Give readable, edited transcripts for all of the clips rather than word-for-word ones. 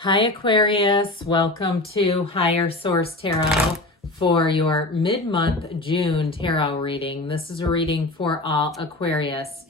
Hi Aquarius, welcome to Higher Source Tarot for your mid-month June tarot reading. This is a reading for all Aquarius,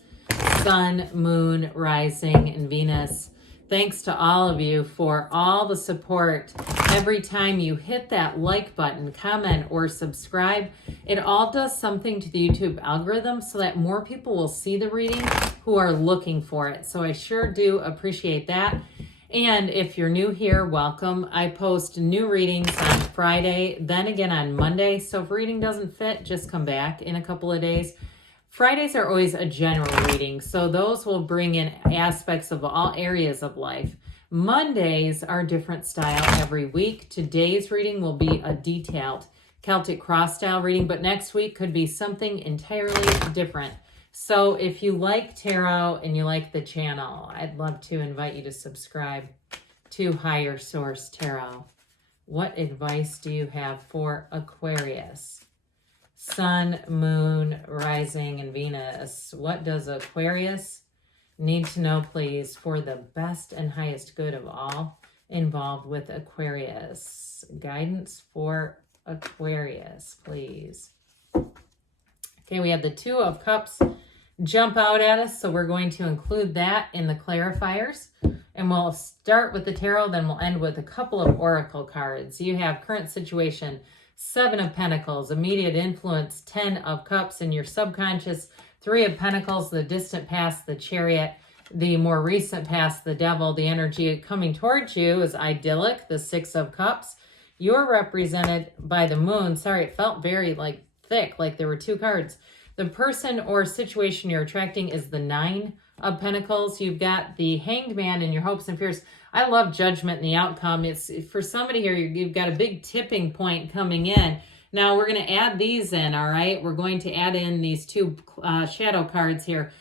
Sun, Moon, Rising, and Venus. Thanks to all of you for all the support. Every time you hit that like button, comment, or subscribe, it all does something to the YouTube algorithm so that more people will see the reading who are looking for it. So I sure do appreciate that. And if you're new here, welcome. I post new readings on Friday, then again on Monday. So if reading doesn't fit, just come back in a couple of days. Fridays are always a general reading, so those will bring in aspects of all areas of life. Mondays are a different style every week. Today's reading will be a detailed Celtic cross style reading, but next week could be something entirely different. So if you like tarot and you like the channel, I'd love to invite you to subscribe to Higher Source Tarot. What advice do you have for Aquarius? Sun, Moon, Rising, and Venus. What does Aquarius need to know, please, for the best and highest good of all involved with Aquarius? Guidance for Aquarius, please. Okay, we had the Two of Cups jump out at us, so we're going to include that in the clarifiers. And we'll start with the tarot, then we'll end with a couple of oracle cards. You have current situation, Seven of Pentacles, immediate influence, 10 of Cups in your subconscious, Three of Pentacles, the distant past, the Chariot, the more recent past, the Devil. The energy coming towards you is idyllic, the Six of Cups. You're represented by the Moon. Sorry, it felt very thick, like there were two cards. The person or situation you're attracting is the Nine of Pentacles. You've got the Hanged Man in your hopes and fears. I love judgment and the outcome. It's for somebody here, you've got a big tipping point coming in. Now we're going to add these in, all right? We're going to add in these two shadow cards here.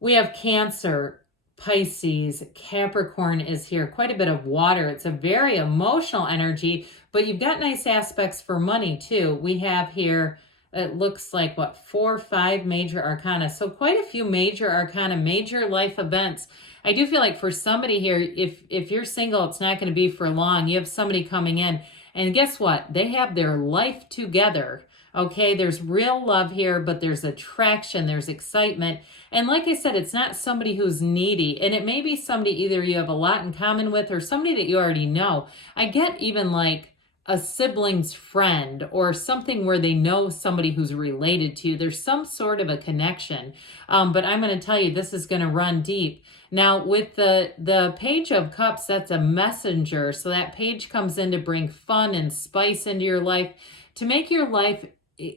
We have Cancer, Pisces, Capricorn is here. Quite a bit of water. It's a very emotional energy, but you've got nice aspects for money too. We have here, it looks like, 4 or 5 major arcana. So quite a few major arcana, major life events. I do feel like for somebody here, if you're single, it's not going to be for long. You have somebody coming in, and guess what? They have their life together. Okay, there's real love here, but there's attraction, there's excitement. And like I said, it's not somebody who's needy. And it may be somebody either you have a lot in common with or somebody that you already know. I get even like a sibling's friend or something where they know somebody who's related to you. There's some sort of a connection. But I'm going to tell you, this is going to run deep. Now, with the Page of Cups, that's a messenger. So that page comes in to bring fun and spice into your life, to make your life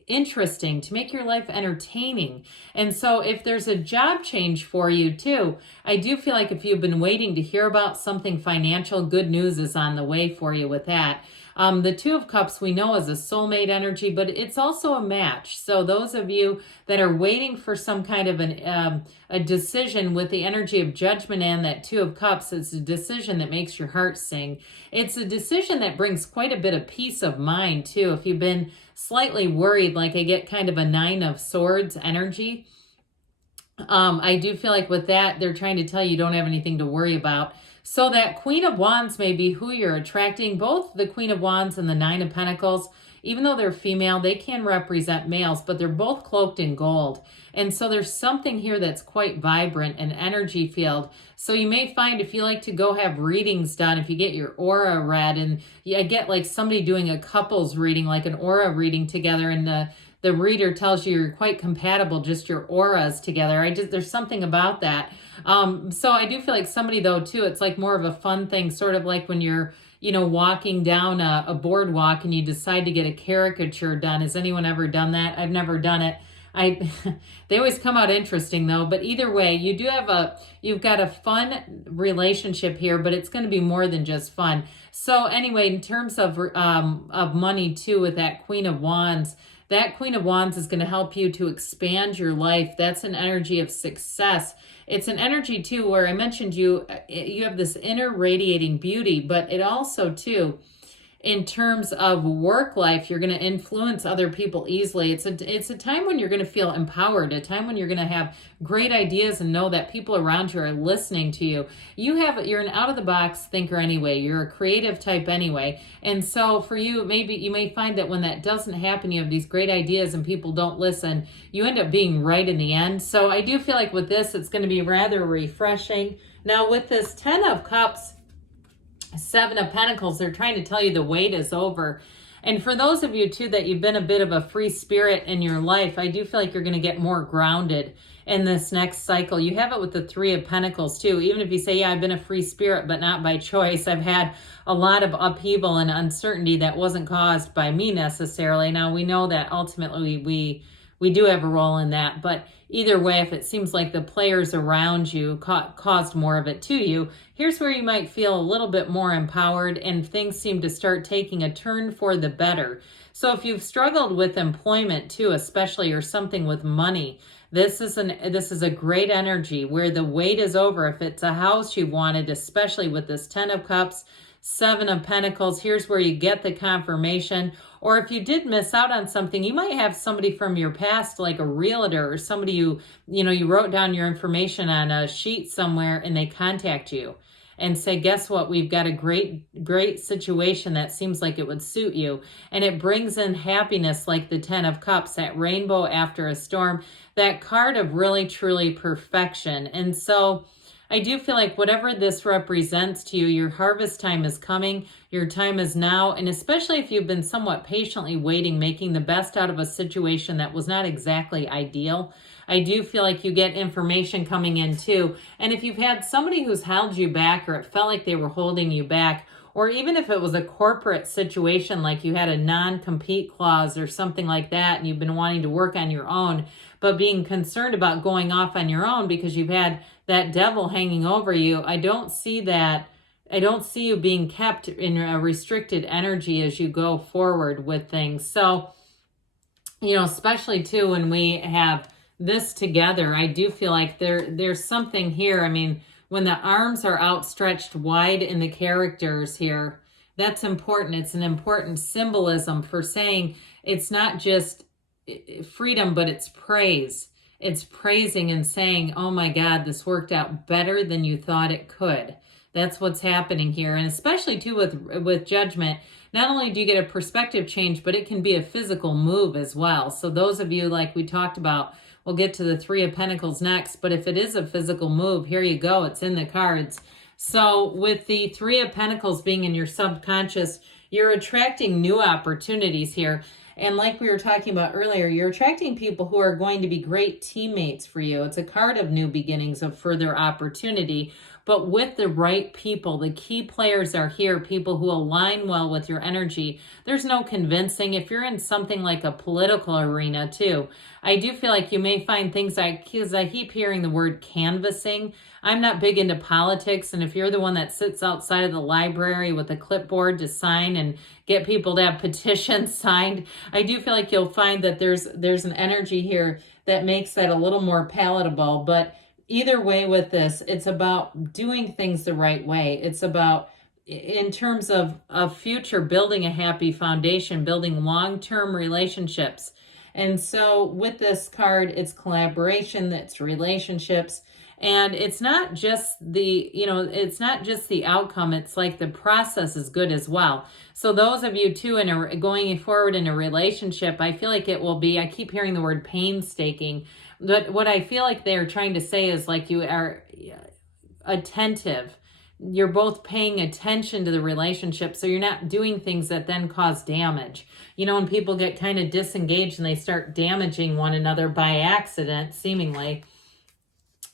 interesting, to make your life entertaining. And so if there's a job change for you too, I do feel like if you've been waiting to hear about something financial, good news is on the way for you with that. The Two of Cups we know is a soulmate energy, but it's also a match. So those of you that are waiting for some kind of a decision with the energy of Judgment and that Two of Cups, it's a decision that makes your heart sing. It's a decision that brings quite a bit of peace of mind too. If you've been slightly worried, like I get kind of a Nine of Swords energy, I do feel like with that, they're trying to tell you don't have anything to worry about. So that Queen of Wands may be who you're attracting. Both the Queen of Wands and the Nine of Pentacles, even though they're female, they can represent males, but they're both cloaked in gold. And so there's something here that's quite vibrant, an energy field. So you may find if you like to go have readings done, if you get your aura read, and I get like somebody doing a couples reading, like an aura reading together, and the reader tells you you're quite compatible, just your auras together. There's something about that. So I do feel like somebody though too, it's like more of a fun thing, sort of like when you're, walking down a boardwalk and you decide to get a caricature done. Has anyone ever done that? I've never done it. They always come out interesting though, but either way, you've got a fun relationship here, but it's going to be more than just fun. So anyway, in terms of money too, with that Queen of Wands, that Queen of Wands is going to help you to expand your life. That's an energy of success. It's an energy too where I mentioned you have this inner radiating beauty, but it also too in terms of work life, you're going to influence other people easily. It's a time when you're going to feel empowered, a time when you're going to have great ideas and know that people around you are listening to you. You're an out of the box thinker anyway. You're a creative type anyway. And so for you, maybe you may find that when that doesn't happen, you have these great ideas and people don't listen, you end up being right in the end. So I do feel like with this, it's going to be rather refreshing. Now with this 10 of Cups, 7 of Pentacles, they're trying to tell you the wait is over. And for those of you too that you've been a bit of a free spirit in your life, I do feel like you're going to get more grounded in this next cycle. You have it with the 3 of Pentacles too. Even if you say, yeah, I've been a free spirit, but not by choice. I've had a lot of upheaval and uncertainty that wasn't caused by me necessarily. Now we know that ultimately we do have a role in that, but either way, if it seems like the players around you caused more of it to you, here's where you might feel a little bit more empowered and things seem to start taking a turn for the better. So if you've struggled with employment too, especially, or something with money, this is a great energy where the wait is over. If it's a house you wanted, especially with this 10 of Cups, 7 of Pentacles, here's where you get the confirmation. Or if you did miss out on something, you might have somebody from your past, like a realtor or somebody you wrote down your information on a sheet somewhere and they contact you and say, guess what? We've got a great situation that seems like it would suit you. And it brings in happiness like the 10 of Cups, that rainbow after a storm, that card of really, truly perfection. And so I do feel like whatever this represents to you, your harvest time is coming, your time is now, and especially if you've been somewhat patiently waiting, making the best out of a situation that was not exactly ideal, I do feel like you get information coming in too. And if you've had somebody who's held you back, or it felt like they were holding you back, or even if it was a corporate situation, like you had a non-compete clause or something like that, and you've been wanting to work on your own, but being concerned about going off on your own because you've had that devil hanging over you, I don't see that. I don't see you being kept in a restricted energy as you go forward with things. So, especially too when we have this together, I do feel like there's something here. I mean, when the arms are outstretched wide in the characters here, that's important. It's an important symbolism for saying it's not just freedom, but it's praise. It's praising and saying, oh my God, this worked out better than you thought it could. That's what's happening here. And especially too with Judgment, not only do you get a perspective change, but it can be a physical move as well. So those of you, like we talked about, we'll get to the 3 of Pentacles next, but if it is a physical move, here you go. It's in the cards. So with the 3 of Pentacles being in your subconscious, you're attracting new opportunities here. And like we were talking about earlier, you're attracting people who are going to be great teammates for you. It's a card of new beginnings, of further opportunity, but with the right people. The key players are here, people who align well with your energy. There's no convincing. If you're in something like a political arena too, I do feel like you may find things because I keep hearing the word canvassing. I'm not big into politics, and if you're the one that sits outside of the library with a clipboard to sign and get people to have petitions signed, I do feel like you'll find that there's an energy here that makes that a little more palatable. But either way with this, it's about doing things the right way. It's about, in terms of future, building a happy foundation, building long-term relationships. And so with this card, it's collaboration, it's relationships. And it's not just it's not just the outcome. It's like the process is good as well. So those of you too, going forward in a relationship, I feel like it will be, I keep hearing the word painstaking, but what I feel like they're trying to say is like you are attentive. You're both paying attention to the relationship, so you're not doing things that then cause damage. When people get kind of disengaged and they start damaging one another by accident, seemingly.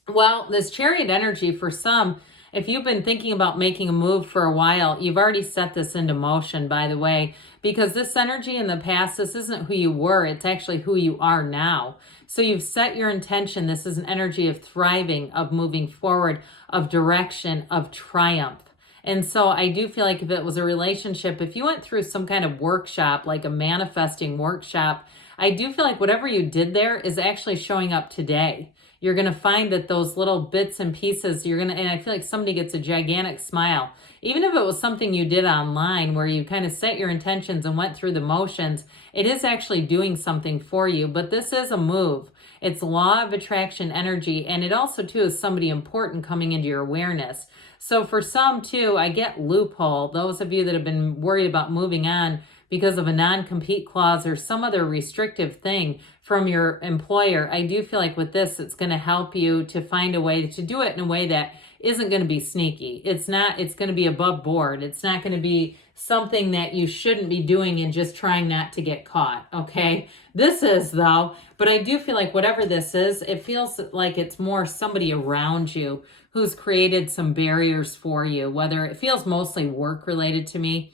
Well, this Chariot energy, for some, if you've been thinking about making a move for a while, you've already set this into motion, by the way, because this energy in the past, this isn't who you were, it's actually who you are now. So you've set your intention. This is an energy of thriving, of moving forward, of direction, of triumph. And so I do feel like if it was a relationship, if you went through some kind of workshop, like a manifesting workshop, I do feel like whatever you did there is actually showing up today. you're going to find that those little bits and pieces, and I feel like somebody gets a gigantic smile. Even if it was something you did online where you kind of set your intentions and went through the motions, it is actually doing something for you. But this is a move. It's law of attraction energy. And it also, too, is somebody important coming into your awareness. So for some, too, I get loophole. Those of you that have been worried about moving on because of a non-compete clause or some other restrictive thing from your employer, I do feel like with this, it's going to help you to find a way to do it in a way that isn't going to be sneaky. It's going to be above board. It's not going to be something that you shouldn't be doing and just trying not to get caught, okay? This is, though, but I do feel like whatever this is, it feels like it's more somebody around you who's created some barriers for you, whether it feels mostly work-related to me.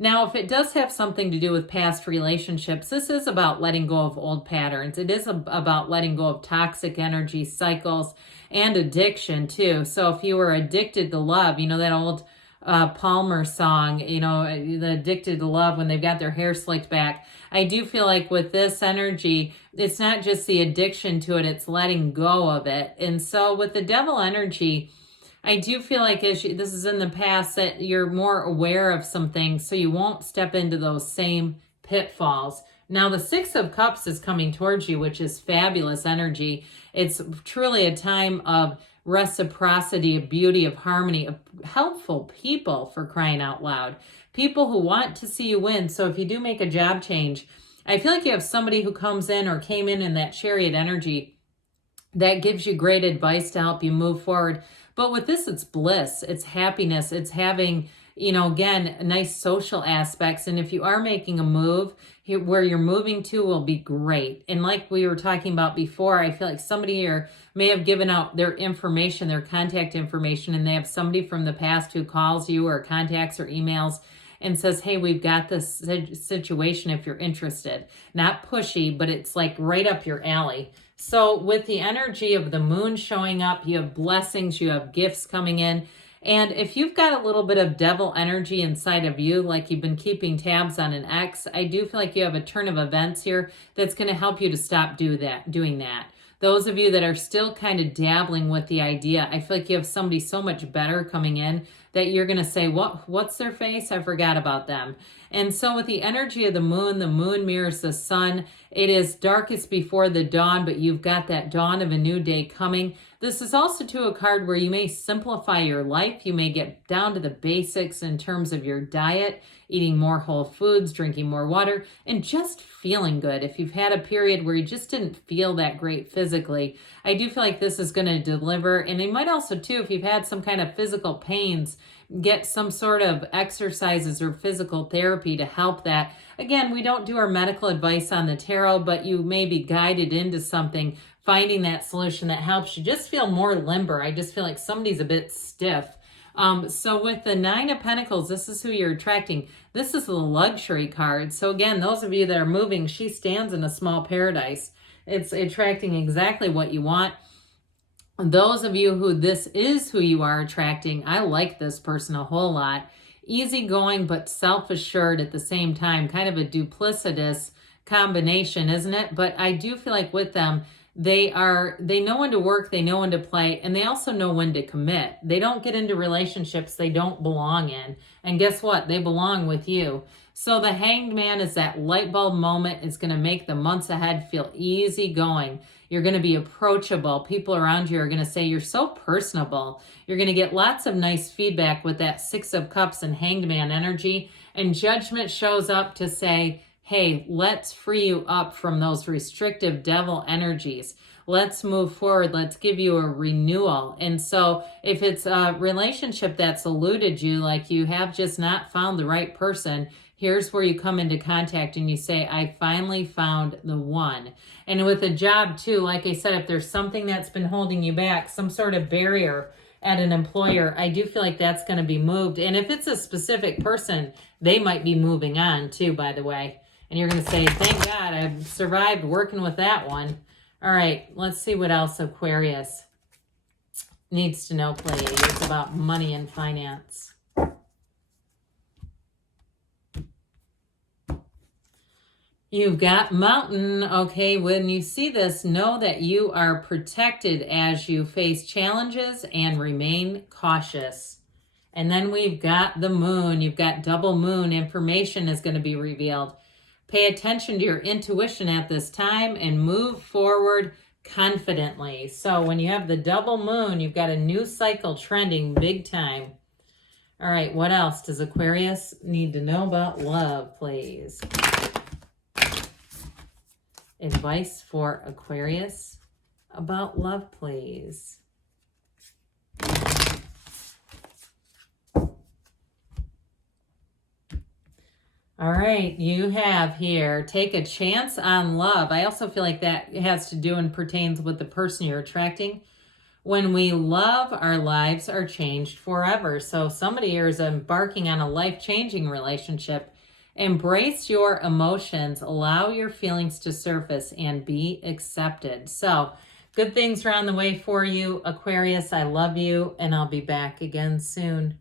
Now, if it does have something to do with past relationships, this is about letting go of old patterns. It is about letting go of toxic energy cycles and addiction, too. So if you were addicted to love, you know that old Palmer song, you know, the addicted to love when they've got their hair slicked back. I do feel like with this energy, it's not just the addiction to it, it's letting go of it. And so with the devil energy, I do feel like this is in the past that you're more aware of some things so you won't step into those same pitfalls. Now, the Six of Cups is coming towards you, which is fabulous energy. It's truly a time of reciprocity, of beauty, of harmony, of helpful people, for crying out loud. People who want to see you win. So if you do make a job change, I feel like you have somebody who comes in or came in that Chariot energy that gives you great advice to help you move forward. But with this, it's bliss, it's happiness, it's having, you know, again, nice social aspects. And if you are making a move, where you're moving to will be great. And like we were talking about before, I feel like somebody here may have given out their information, their contact information, and they have somebody from the past who calls you or contacts or emails and says, hey, we've got this situation if you're interested. Not pushy, but it's like right up your alley. So with the energy of the moon showing up, you have blessings, you have gifts coming in. And if you've got a little bit of devil energy inside of you, like you've been keeping tabs on an ex, I do feel like you have a turn of events here that's going to help you to stop doing that. Those of you that are still kind of dabbling with the idea, I feel like you have somebody so much better coming in that you're going to say, what's their face? I forgot about them. And so with the energy of the moon mirrors the sun. It is darkest before the dawn, but you've got that dawn of a new day coming. This is also too a card where you may simplify your life. You may get down to the basics in terms of your diet, eating more whole foods, drinking more water, and just feeling good. If you've had a period where you just didn't feel that great physically, I do feel like this is going to deliver. And it might also too, if you've had some kind of physical pains, get some sort of exercises or physical therapy to help that. Again, we don't do our medical advice on the tarot, but you may be guided into something, finding that solution that helps you just feel more limber. I just feel like somebody's a bit stiff. So with the Nine of Pentacles, this is who you're attracting. This is the luxury card. So again, those of you that are moving, she stands in a small paradise. It's attracting exactly what you want. Those of you who this is who you are attracting, I like this person a whole lot. Easygoing but self-assured at the same time, kind of a duplicitous combination, isn't it? But I do feel like with them, they know when to work, they know when to play, and they also know when to commit. They don't get into relationships they don't belong in. And guess what? They belong with you. So the Hanged Man is that light bulb moment. It's going to make the months ahead feel easy going. You're going to be approachable. People around you are going to say you're so personable. You're going to get lots of nice feedback with that Six of Cups and Hanged Man energy. And Judgment shows up to say, hey, let's free you up from those restrictive devil energies. Let's move forward. Let's give you a renewal. And so if it's a relationship that's eluded you, like you have just not found the right person, here's where you come into contact and you say, I finally found the one. And with a job too, like I said, if there's something that's been holding you back, some sort of barrier at an employer, I do feel like that's going to be moved. And if it's a specific person, they might be moving on too, by the way. And you're going to say, thank God I've survived working with that one. All right, let's see what else Aquarius needs to know, please. It's about money and finance. You've got mountain. Okay, when you see this, know that you are protected as you face challenges and remain cautious. And then we've got the moon. You've got double moon. Information is going to be revealed. Pay attention to your intuition at this time and move forward confidently. So when you have the double moon, you've got a new cycle trending big time. All right, what else does Aquarius need to know about love, please? Advice for Aquarius about love, please. All right, you have here, take a chance on love. I also feel like that has to do and pertains with the person you're attracting. When we love, our lives are changed forever. So somebody here is embarking on a life-changing relationship. Embrace your emotions, allow your feelings to surface, and be accepted. So good things are on the way for you, Aquarius. I love you, and I'll be back again soon.